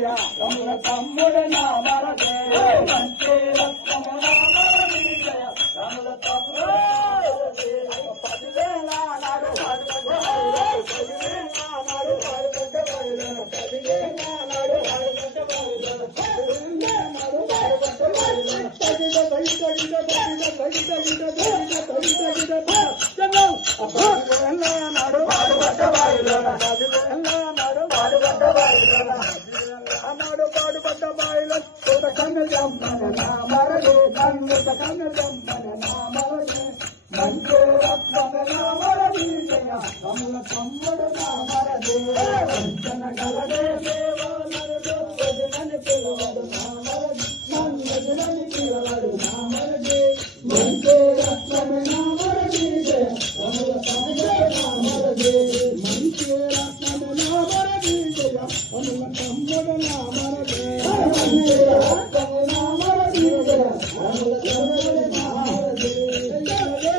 తమ్ముల తమ్ముడు నా మరదే మంచి రత్నము నా మరదీయ తమ్ముల తమ్ముడు పదివేల నాడు అన్నాడు పాడుపడ్డ బాయిలో తోట కన్ను జమ్మన నా మరదే కన్ను జమ్మన నా మరదే మంచి రత్నమ నా మరదీయ తమ్ముల తమ్ముడు నా మరదే వంచన గలదే దేవాలయదో వదిలని పిలవడు నా మరదే నన్ను పిలవడు నా మరదే మంచి రత్నమ నా మరదీయ తమ్ముల తమ్ముడు నా మరదే మంచి రత్నమ నా మరదీయ తమ్ముల తమ్ముడు నా మరదే మంచి రత్నమ నా మరదీయ తమ్ముల తమ్ముడు నా మరదే